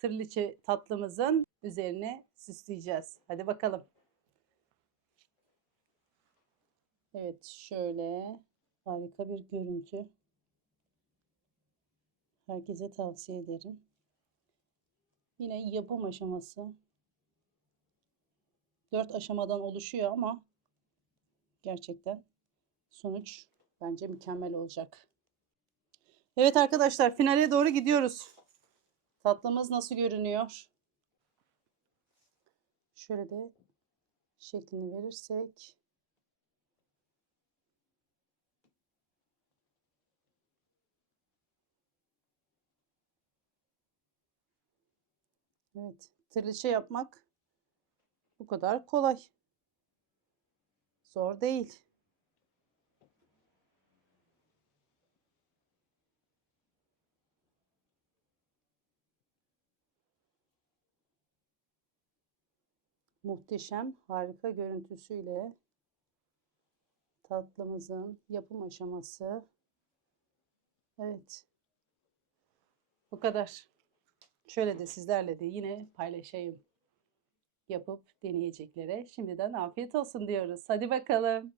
tırliçe tatlımızın üzerine süsleyeceğiz. Hadi bakalım. Evet şöyle harika bir görüntü. Herkese tavsiye ederim. Yine yapım aşaması. Dört aşamadan oluşuyor ama gerçekten sonuç bence mükemmel olacak. Evet arkadaşlar finale doğru gidiyoruz. Tatlımız nasıl görünüyor? Şöyle de şeklini verirsek. Evet, triliçe yapmak bu kadar kolay. Zor değil. Muhteşem, harika görüntüsüyle tatlımızın yapım aşaması. Evet. Bu kadar. Şöyle de sizlerle de yine paylaşayım. Yapıp deneyeceklere şimdiden afiyet olsun diyoruz. Hadi bakalım.